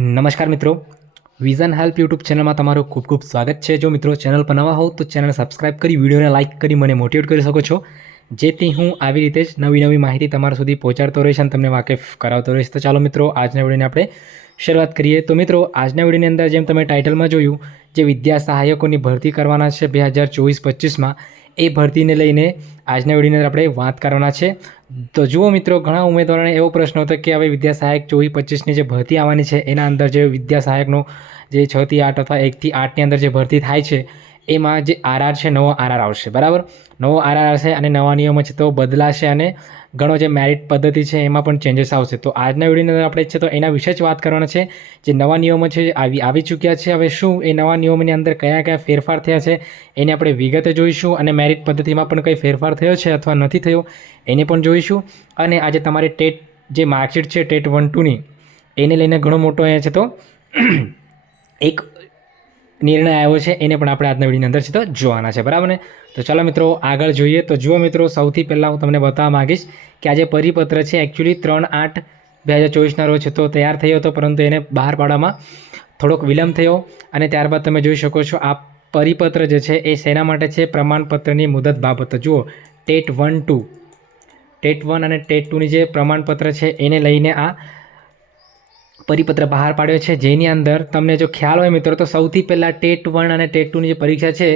નમસ્કાર મિત્રો, vision help YouTube ચેનલમાં તમારું ખૂબ ખૂબ સ્વાગત છે। જો મિત્રો ચેનલ પર નવા હોવ તો ચેનલ સબસ્ક્રાઇબ કરી વિડીયોને લાઇક કરી મને મોટિવેટ કરી શકો છો, જેથી હું આવી રીતે જ નવી માહિતી તમારા સુધી પહોંચાડતો રહીશ અને તમને વાકેફ કરાવતો રહીશ। તો ચાલો મિત્રો, આજના વિડીયોને આપણે શરૂઆત કરીએ। તો મિત્રો, આજના વિડીયોની અંદર જેમ તમે ટાઇટલમાં જોયું, જે વિદ્યા સહાયકોની ભરતી કરવાના છે 2024-25માં, એ ભરતીને લઈને આજના વિડીયોની અંદર આપણે વાત કરવાના છે। તો જુઓ મિત્રો, ઘણા ઉમેદવારોને એવો પ્રશ્ન હતો કે હવે વિદ્યા સહાયક 24-25ની જે ભરતી આવવાની છે એના અંદર જે વિદ્યા સહાયકનો જે 6 થી 8 અથવા 1 થી 8ની અંદર જે ભરતી થાય છે એમાં જે આરઆર છે, નવો આરઆર આવશે, બરાબર। નવો આરઆર આવશે અને નવા નિયમો છે તો બદલાશે અને ઘણો જે મેરિટ પદ્ધતિ છે એમાં પણ ચેન્જીસ આવશે। તો આજના વિડીયોની અંદર આપણે છે તો એના વિશે જ વાત કરવાના છે। જે નવા નિયમો છે આવી ચૂક્યા છે, હવે શું એ નવા નિયમોની અંદર કયા કયા ફેરફાર થયા છે એને આપણે વિગતે જોઈશું, અને મેરિટ પદ્ધતિમાં પણ કંઈ ફેરફાર થયો છે અથવા નથી થયો એને પણ જોઈશું। અને આજે તમારી ટેટ જે માર્કશીટ છે ટેટ 1-2ની એને લઈને ઘણો મોટો અહીંયા છે તો એક નિર્ણય આવ્યો છે, એને પણ આપણે આજના વિડીયોની અંદર છે તો જોવાના છે, બરાબર ને। તો ચાલો મિત્રો આગળ જોઈએ। તો જુઓ મિત્રો, સૌથી પહેલાં હું તમને બતાવવા માગીશ કે આ જે પરિપત્ર છે એકચ્યુઅલી 3/8/2024ના રોજ છે તો તૈયાર થયો હતો, પરંતુ એને બહાર પાડવામાં થોડોક વિલંબ થયો। અને ત્યારબાદ તમે જોઈ શકો છો આ પરિપત્ર જે છે એ શેના માટે છે? પ્રમાણપત્રની મુદત બાબત। જુઓ, ટેટ 1 અને ટેટ 2ની જે પ્રમાણપત્ર છે એને લઈને આ પરિપત્ર બહાર પાડ્યો છે, જેની અંદર તમને જો ખ્યાલ હોય મિત્રો તો સૌથી પહેલાં ટેટ 1 અને ટેટ 2ની જે પરીક્ષા છે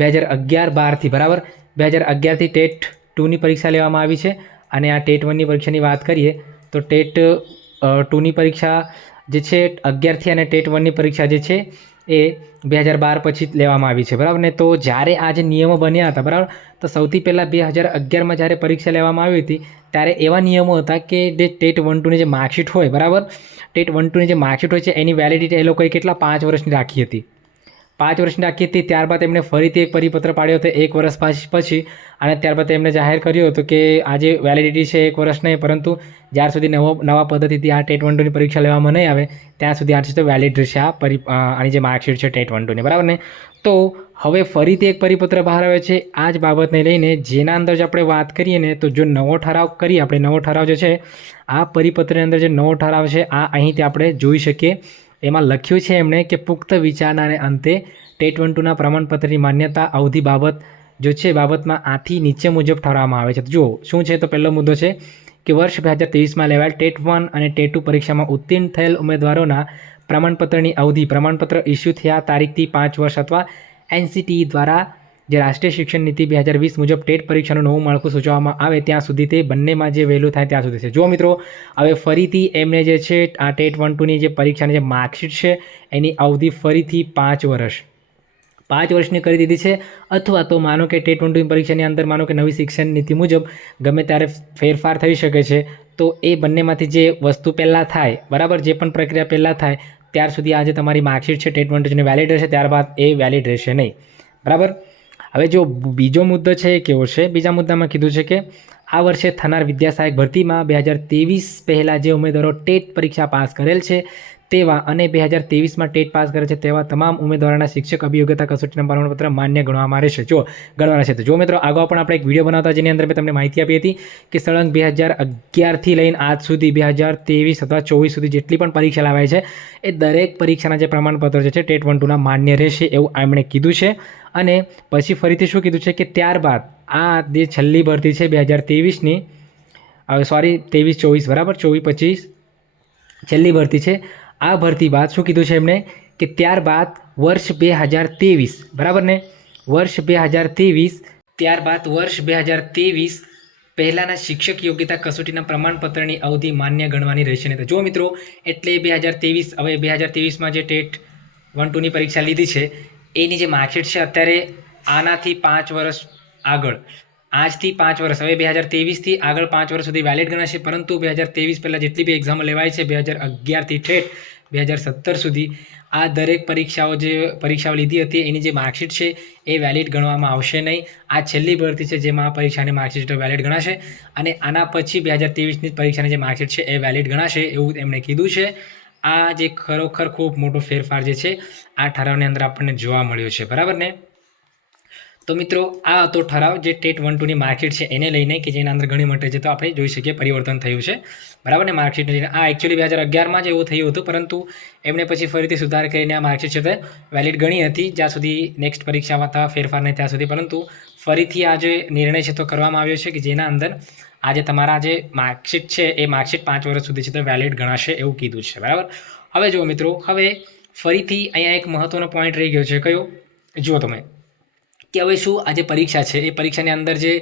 2011-12થી, બરાબર, 2011થી ટેટ 2ની પરીક્ષા લેવામાં આવી છે। અને આ ટેટ 1ની પરીક્ષાની વાત કરીએ તો ટેટ 2ની પરીક્ષા જે છે 11થી અને ટેટ 1ની પરીક્ષા જે છે એ 2012 પછી લેવામાં આવી છે, બરાબર ને। તો જ્યારે આ જે નિયમો બન્યા હતા, બરાબર, તો સૌથી પહેલાં 2011માં જ્યારે પરીક્ષા લેવામાં આવી હતી ત્યારે એવા નિયમો હતા કે જે ટેટ 1-2ની જે માર્કશીટ હોય, બરાબર, ટેટ 1-2ની જે માર્કશીટ હોય છે એની વેલિડિટી એ લોકોએ કેટલા 5 વર્ષની રાખી હતી, 5 વર્ષની રાખી હતી। ત્યારબાદ એમણે ફરીથી એક પરિપત્ર પાડ્યો હતો 1 વર્ષ પછી, અને ત્યારબાદ એમણે જાહેર કર્યું હતું કે આ જે વેલિડિટી છે 1 વર્ષ નહીં, પરંતુ જ્યાર સુધી નવા પદ્ધતિથી આ ટેટ 1-2ની પરીક્ષા લેવામાં નહીં આવે ત્યાં સુધી આ છે વેલિડ રહેશે આની જે માર્કશીટ છે ટેટ 1-2ની, બરાબર ને। તો હવે ફરીથી એક પરિપત્ર બહાર આવે છે આ જ બાબતને લઈને, જેના અંદર જો આપણે વાત કરીએ ને તો જો નવો ઠરાવ કરીએ આપણે, નવો ઠરાવ જે છે આ પરિપત્રની અંદર જે નવો ઠરાવ છે આ અહીંથી આપણે જોઈ શકીએ। એમાં લખ્યું છે એમણે કે પુખ્ત વિચારણાને અંતે ટેટ 1-2ના પ્રમાણપત્રની માન્યતા અવધિ બાબત જો છે બાબતમાં આથી નીચે મુજબ ઠરાવવામાં આવે છે। તો જુઓ શું છે, તો પહેલો મુદ્દો છે કે વર્ષ 2023માં લેવાયેલ ટેટ 1 અને ટેટ 2 પરીક્ષામાં ઉત્તીર્ણ થયેલ ઉમેદવારોના પ્રમાણપત્રની અવધિ પ્રમાણપત્ર ઇસ્યુ થયા તારીખથી 5 વર્ષ અથવા NCTE દ્વારા જે રાષ્ટ્રીય શિક્ષણ નીતિ 2020 મુજબ ટેટ પરીક્ષાનું નવું માળખું સૂચવવામાં આવે ત્યાં સુધી તે બંનેમાં જે વહેલું થાય ત્યાં સુધી છે। જુઓ મિત્રો, હવે ફરીથી એમને જે છે આ ટેટ 1-2ની જે પરીક્ષાની જે માર્કશીટ છે એની અવધિ ફરીથી 5 વર્ષની કરી દીધી છે। અથવા તો માનો કે ટેટ 1-2ની પરીક્ષાની અંદર માનો કે નવી શિક્ષણ નીતિ મુજબ ગમે ત્યારે ફેરફાર થઈ શકે છે, તો એ બંનેમાંથી જે વસ્તુ પહેલાં થાય, બરાબર, જે પણ પ્રક્રિયા પહેલાં થાય ત્યાર સુધી આ જે તમારી માર્કશીટ છે ટેટ 1-2ની વેલિડ રહેશે, ત્યારબાદ એ વેલિડ રહેશે નહીં, બરાબર। હવે જો બીજો મુદ્દો છે એ કેવો છે? બીજા મુદ્દામાં કીધું છે કે આ વર્ષે થનાર વિદ્યા સહાયક ભરતીમાં 2023 પહેલાં જે ઉમેદવારો ટેટ પરીક્ષા પાસ કરેલ છે તેવા અને 2023માં ટેટ પાસ કરે છે તેવા તમામ ઉમેદવારોના શિક્ષક અભિયોગ્યતા કસોટીના પ્રમાણપત્ર માન્ય ગણવામાં રહેશે। ગણવાના છે। તો જો મિત્રો, અગાઉ પણ આપણે એક વિડીયો બનાવતા જેની અંદર મેં તમને માહિતી આપી હતી કે સળંગ 2011થી લઈને આજ સુધી 2023 અથવા 24 સુધી જેટલી પણ પરીક્ષા લેવાય છે એ દરેક પરીક્ષાના જે પ્રમાણપત્રો જે છે ટેટ 1-2ના માન્ય રહેશે એવું એમણે કીધું છે। અને પછી ફરીથી શું કીધું છે કે ત્યારબાદ આ જે છેલ્લી ભરતી છે 2023ની, સોરી 23-24, બરાબર, 24-25 છેલ્લી ભરતી છે। આ ભરતી બાદ શું કીધું છે એમણે કે ત્યારબાદ વર્ષ 2023, બરાબર ને, વર્ષ 2023 પહેલાંના શિક્ષક યોગ્યતા કસોટીના પ્રમાણપત્રની અવધિ માન્ય ગણવાની રહેશે નહીં। તો જો મિત્રો, એટલે 2023, હવે 2023માં જે ટેટ 1-2ની પરીક્ષા લીધી છે એની જે માર્કશીટ છે અત્યારે આનાથી 5 વર્ષ આગળ, આજથી 5 વર્ષ, હવે 2023થી આગળ 5 વર્ષ સુધી વેલિડ ગણાશે, પરંતુ 2023 પહેલાં જેટલી બી એક્ઝામો લેવાય છે 2011થી ઠેઠ 2017 સુધી આ દરેક પરીક્ષાઓ લીધી હતી એની જે માર્કશીટ છે એ વેલિડ ગણવામાં આવશે નહીં। આ છેલ્લી ભરતી છે જેમાં આ પરીક્ષાની માર્કશીટ વેલિડ ગણાશે, અને આના પછી 2023ની પરીક્ષાની જે માર્કશીટ છે એ વેલિડ ગણાશે એવું એમણે કીધું છે। આ જે ખરેખર ખૂબ મોટો ફેરફાર જે છે આ ઠરાવની અંદર આપણને જોવા મળ્યો છે, બરાબર ને। તો મિત્રો આ હતો ઠરાવ જે ટેટ 1-2ની માર્કશીટ છે એને લઈને કે જેના અંદર ઘણી મોટી તો આપણે જોઈ શકીએ પરિવર્તન થયું છે, બરાબર ને. માર્કશીટને લઈને આ એકચ્યુઅલી 2011માં જ એવું થયું હતું, પરંતુ એમણે પછી ફરીથી સુધાર કરીને આ માર્કશીટ છે તે વેલિડ ગણી હતી જ્યાં સુધી નેક્સ્ટ પરીક્ષામાં હતા ફેરફાર નહીં ત્યાં સુધી, પરંતુ ફરીથી આ જે નિર્ણય છે તો કરવામાં આવ્યો છે કે જેના અંદર આજે તમારા જે માર્કશીટ છે એ માર્કશીટ 5 વર્ષ સુધી છે તો વેલિડ ગણાશે એવું કીધું છે, બરાબર. હવે જુઓ મિત્રો, હવે ફરીથી અહીંયા એક મહત્ત્વનો પોઈન્ટ રહી ગયો છે. કયો? જુઓ તમે કે હવે શું આ જે પરીક્ષા છે એ પરીક્ષાની અંદર જે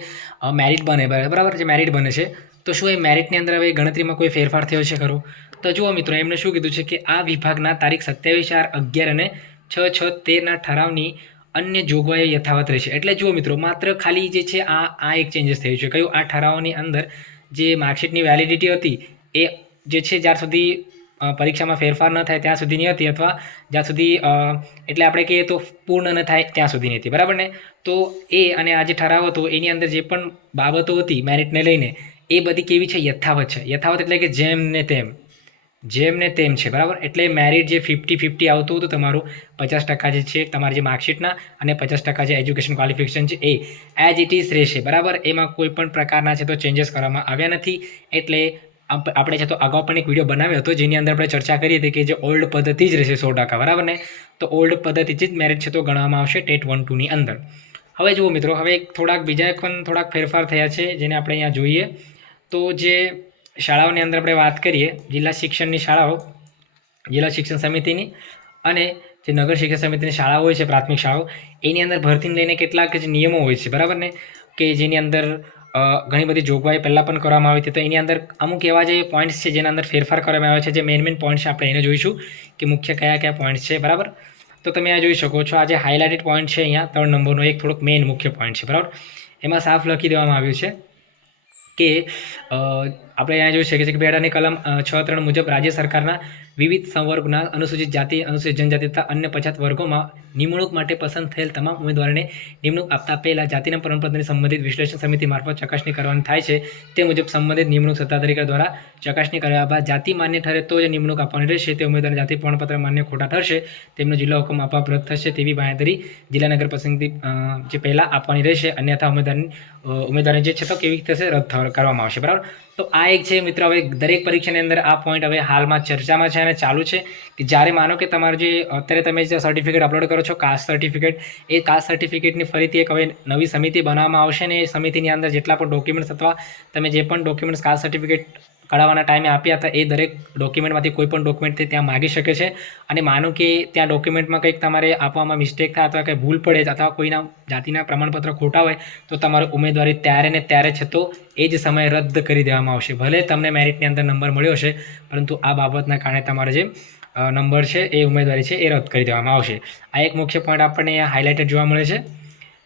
મેરિટ બને, બરાબર, જે મેરિટ બને છે તો શું એ મેરિટની અંદર હવે ગણતરીમાં કોઈ ફેરફાર થયો છે ખરો? તો જુઓ મિત્રો, એમણે શું કીધું છે કે આ વિભાગના તારીખ 27/4/11 અને 6/6/13ના ઠરાવની અન્ય જોગવાઈઓ યથાવત રહેશે. એટલે જુઓ મિત્રો, માત્ર ખાલી જે છે આ એક ચેન્જીસ થયું છે. કયું? આ ઠરાવોની અંદર જે માર્કશીટની વેલિડિટી હતી એ જે છે જ્યાર સુધી પરીક્ષામાં ફેરફાર ન થાય ત્યાં સુધીની હતી, અથવા જ્યાં સુધી એટલે આપણે કહીએ તો પૂર્ણ ન થાય ત્યાં સુધીની હતી, બરાબર ને. તો એ અને આ જે ઠરાવ હતો એની અંદર જે પણ બાબતો હતી મેરિટને લઈને એ બધી કેવી છે? યથાવત છે. યથાવત એટલે કે જેમ ને તેમ છે, બરાબર. એટલે મેરિટ જે 50-50 આવતું હતું તમારું, 50% જે છે તમારી જે માર્કશીટના અને 50% જે એજ્યુકેશન ક્વોલિફિકેશન છે એ એઝ ઇટ ઇઝ રહેશે, બરાબર. એમાં કોઈ પણ પ્રકારના છે તો ચેન્જીસ કરવામાં આવ્યા નથી. એટલે આપણે છે તો અગાઉ પણ એક વિડીયો બનાવ્યો હતો જેની અંદર આપણે ચર્ચા કરી હતી કે જે ઓલ્ડ પદ્ધતિ જ રહેશે 100%, બરાબર ને. તો ઓલ્ડ પદ્ધતિથી જ મેરિટ છે તો ગણવામાં આવશે ટેટ 1-2ની અંદર. હવે જુઓ મિત્રો, હવે બીજા પણ થોડાક ફેરફાર થયા છે જેને આપણે અહીંયા જોઈએ. તો જે શાળાઓની અંદર આપણે વાત કરીએ, જિલ્લા શિક્ષણની શાળાઓ, જિલ્લા શિક્ષણ સમિતિની અને જે નગર શિક્ષણ સમિતિની શાળાઓ હોય છે, પ્રાથમિક શાળાઓ, એની અંદર ભરતીને લઈને કેટલાક જ નિયમો હોય છે, બરાબર ને, કે જેની અંદર ઘણી બધી જોગવાઈ પહેલાં પણ કરવામાં આવી હતી. તો એની અંદર અમુક એવા જે પોઈન્ટ્સ છે જેના અંદર ફેરફાર કરવામાં આવ્યા છે, જે મેઇન પોઈન્ટ્સ છે આપણે એને જોઈશું કે મુખ્ય કયા પોઈન્ટ્સ છે, બરાબર. તો તમે આ જોઈ શકો છો, આ જે હાઇલાઇટેડ પોઈન્ટ છે અહીંયા 3 નંબરનો એક થોડોક મેઇન મુખ્ય પોઈન્ટ છે, બરાબર. એમાં સાફ લખી દેવામાં આવ્યું છે કે આપણે અહીંયા જોઈ શકીએ છીએ કે બેડાની કલમ 6(3) મુજબ રાજ્ય સરકારના વિવિધ સંવર્ગના અનુસૂચિત જાતિ, અનુસૂચિત જનજાતિ તથા અન્ય પછાત વર્ગોમાં નિમણૂક માટે પસંદ થયેલ તમામ ઉમેદવારોને નિમણૂક આપતા પહેલાં જાતિના પ્રમાણપત્રની સંબંધિત વિશ્લેષણ સમિતિ મારફત ચકાસણી કરવાની થાય છે. તે મુજબ સંબંધિત નિમણૂક સત્તાધારી દ્વારા ચકાસણી કર્યા બાદ જાતિ માન્ય ઠરે તો જ નિમણૂક આપવાની રહેશે. તે ઉમેદવાર જાતિ પ્રમાણપત્ર માન્ય ખોટા ઠરશે તેમનો જિલ્લા હુકમ આપવા રદ થશે તેવી બાંયધરી જિલ્લા નગર પસંદગી જે પહેલાં આપવાની રહેશે, અન્યથા ઉમેદવારની જે છે તો કેવી થશે? રદ કરવામાં આવશે, બરાબર. તો આ એક છે મિત્રો. હવે દરેક પરીક્ષાની અંદર આ પોઈન્ટ હવે હાલમાં ચર્ચામાં છે અને ચાલુ છે કે જ્યારે માનો કે તમારું જે અત્યારે તમે જે સર્ટિફિકેટ અપલોડ કરો છો કાસ્ટ સર્ટિફિકેટ, એ કાસ્ટ સર્ટિફિકેટની ફરીથી એક હવે નવી સમિતિ બનાવવામાં આવશે ને એ સમિતિની અંદર જેટલા પણ ડોક્યુમેન્ટ્સ અથવા તમે જે પણ ડોક્યુમેન્ટ્સ કાસ્ટ સર્ટિફિકેટ કઢાવવાના ટાઈમે આપ્યા હતા એ દરેક ડોક્યુમેન્ટમાંથી કોઈ પણ ડોક્યુમેન્ટ ત્યાં માગી શકે છે. અને માનો કે ત્યાં ડોક્યુમેન્ટમાં કંઈક તમારે આપવામાં મિસ્ટેક થાય અથવા કંઈ ભૂલ પડે અથવા કોઈના જાતિના પ્રમાણપત્ર ખોટા હોય તો તમારું ઉમેદવારી ત્યારે ને ત્યારે છે તો એ જ સમયે રદ કરી દેવામાં આવશે. ભલે તમને મેરિટની અંદર નંબર મળ્યો હશે, પરંતુ આ બાબતના કારણે તમારો જે નંબર છે એ ઉમેદવારી છે એ રદ કરી દેવામાં આવશે. આ એક મુખ્ય પોઈન્ટ આપણને અહીંયા હાઇલાઇટેડ જોવા મળે છે.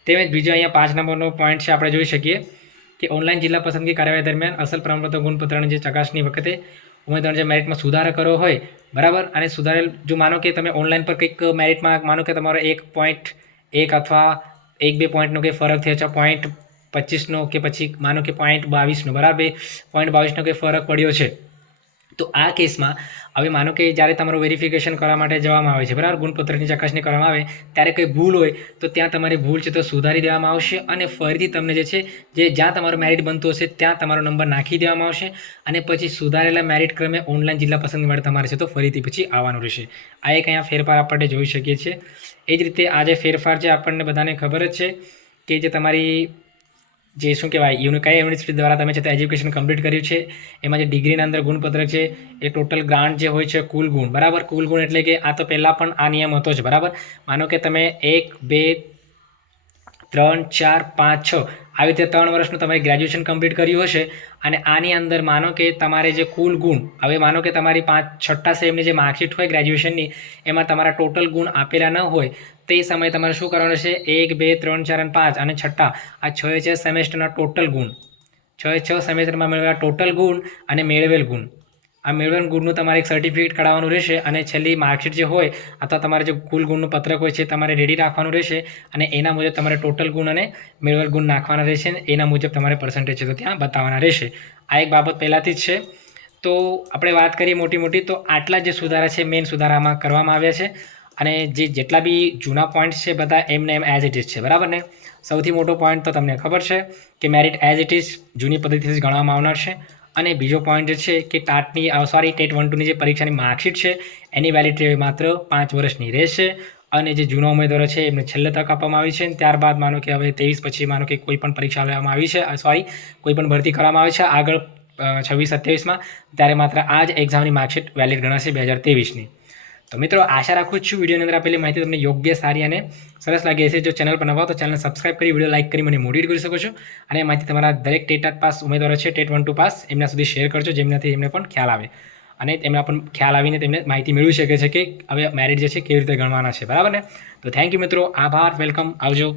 તેમજ બીજો અહીંયા 5 નંબરનો પોઈન્ટ છે, આપણે જોઈ શકીએ કે ઓનલાઈન જિલ્લા પસંદગી કાર્યવાહી દરમિયાન અસલ પ્રમાણપત્ર ગુણપત્રની જે ચકાસણી વખતે ઉમેદવારને જે મેરિટમાં સુધારો કરવો હોય, બરાબર, અને સુધારેલ જો માનો કે તમે ઓનલાઈન પર કંઈક મેરિટમાં માનો કે તમારો 1.1 અથવા 1-2 પોઈન્ટનો કંઈ ફરક થયો છે, 0.25નો કે પછી માનો કે 0.22નો, બરાબર, 0.22નો કંઈ ફરક પડ્યો છે, તો આ કેસમાં હવે માનો કે જ્યારે તમારું વેરિફિકેશન કરવા માટે જવામાં આવે છે, બરાબર, ગુણપત્રની ચકાસણી કરવામાં આવે ત્યારે કંઈ ભૂલ હોય તો ત્યાં તમારી ભૂલ છે તો સુધારી દેવામાં આવશે અને ફરીથી તમને જે છે જે જ્યાં તમારું મેરિટ બનતું હશે ત્યાં તમારો નંબર નાખી દેવામાં આવશે અને પછી સુધારેલા મેરિટ ક્રમે ઓનલાઈન જિલ્લા પસંદગી માટે તમારે છે તો ફરીથી પછી આવવાનું રહેશે. આ એક અહીંયા ફેરફાર આપણે જોઈ શકીએ છીએ. એ જ રીતે આ જે ફેરફાર છે આપણને બધાને ખબર જ છે કે જે તમારી જે શું કહેવાય કઈ યુનિવર્સિટી દ્વારા તમે છે તો એજ્યુકેશન કમ્પ્લીટ કર્યું છે એમાં જે ડિગ્રીના અંદર ગુણપત્ર છે એ ટોટલ ગ્રાન્ટ જે હોય છે કુલ ગુણ, બરાબર. કુલ ગુણ એટલે કે આ તો પહેલાં પણ આ નિયમ હતો જ, બરાબર. માનો કે તમે 1, 2, 3, 4, 5, 6 આવી રીતે 3 વર્ષનું તમારે ગ્રેજ્યુએશન કમ્પ્લીટ કર્યું હશે અને આની અંદર માનો કે તમારે જે કુલ ગુણ, હવે માનો કે તમારી 6ઠ્ઠા સેમની જે માર્કશીટ હોય ગ્રેજ્યુએશનની એમાં તમારા ટોટલ ગુણ આપેલા ન હોય તે સમયે તમારે શું કરવાનું છે? 1, 2, 3, 4 અને 5 અને 6ઠ્ઠા આ 6 સેમેસ્ટરના ટોટલ ગુણ, 6 સેમેસ્ટરમાં મેળવેલા ટોટલ ગુણ અને મેળવેલ ગુણ, આ મેળવેલ ગુણનું તમારે એક સર્ટિફિકેટ કઢાવવાનું રહેશે અને છેલ્લી માર્કશીટ જે હોય અથવા તમારે જે કુલ ગુણનું પત્રક હોય છે તમારે રેડી રાખવાનું રહેશે અને એના મુજબ તમારે ટોટલ ગુણ અને મેળવેલ ગુણ નાખવાના રહેશે અને એના મુજબ તમારે પર્સન્ટેજ છે તો ત્યાં બતાવવાના રહેશે. આ એક બાબત પહેલાંથી જ છે. તો આપણે વાત કરીએ મોટી તો આટલા જે સુધારા છે મેઇન સુધારામાં કરવામાં આવ્યા છે અને જેટલા બી જૂના પોઈન્ટ્સ છે બધા એમને એમ એઝ ઇટ ઇઝ છે, બરાબર ને. સૌથી મોટો પોઈન્ટ તો તમને ખબર છે કે મેરિટ એઝ ઇટ ઇઝ જૂની પદ્ધતિથી જ ગણવામાં આવનાર છે. અને બીજો પોઈન્ટ જે છે કે ટેટ 1-2ની જે પરીક્ષાની માર્કશીટ છે એની વેલિડિટી માત્ર 5 વર્ષની રહેશે. અને જે જૂના ઉમેદવારો છે એમને છેલ્લે તક આપવામાં આવી છે. ત્યારબાદ માનો કે હવે 23 પછી માનો કે કોઈ પણ પરીક્ષા લેવામાં આવી છે, કોઈ પણ ભરતી કરવામાં આવી છે આગળ 26-27માં, ત્યારે માત્ર આ જ એક્ઝામની માર્કશીટ વેલિડ ગણાશે 2023ની. તો મિત્રો આશા રાખું છું વિડીયોની અંદર આપેલી માહિતી તમને યોગ્ય, સારી અને સરસ લાગી હશે. જો ચેનલ પર નવા તો ચેનલ સબસ્ક્રાઇબ કરી, વિડીયો લાઇક કરી મને મોટિવેટ કરી શકો છો. અને માહિતી તમારા દરેક ટેટ પાસ ઉમેદવારો છે, ટેટ 1-2 પાસ, એમના સુધી શેર કરજો, જેમનાથી એમને પણ ખ્યાલ આવે અને એમના પણ ખ્યાલ આવીને તેમને માહિતી મેળવી શકે છે કે હવે મેરિટ જે છે કેવી રીતે ગણવાના છે, બરાબર ને. તો થેન્ક યુ મિત્રો, આભાર, વેલકમ, આવજો.